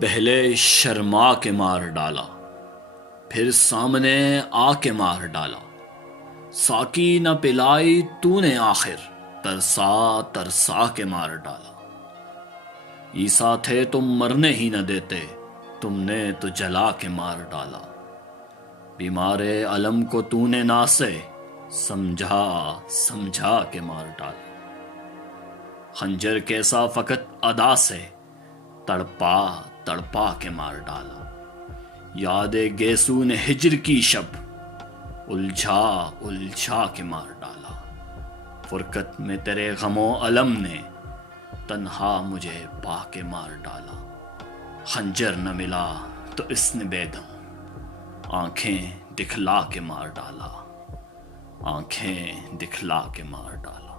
پہلے شرما کے مار ڈالا، پھر سامنے آ کے مار ڈالا، ساقی نہ پلائی تو نے آخر، ترسا ترسا کے مار ڈالا۔ عیسیٰ تھے تم مرنے ہی نہ دیتے، تم نے تو جلا کے مار ڈالا۔ بیمار علم کو تو نے ناسے، سمجھا سمجھا کے مار ڈالا۔ خنجر کیسا فقط ادا سے، تڑپا تڑپا کے مار ڈالا۔ یاد گیسو نے ہجر کی شب، الجھا الجھا کے مار ڈالا۔ فرقت میں تیرے غم و علم نے، تنہا مجھے پا کے مار ڈالا۔ خنجر نہ ملا تو اس نے بے دم، آنکھیں دکھلا کے مار ڈالا، آنکھیں دکھلا کے مار ڈالا۔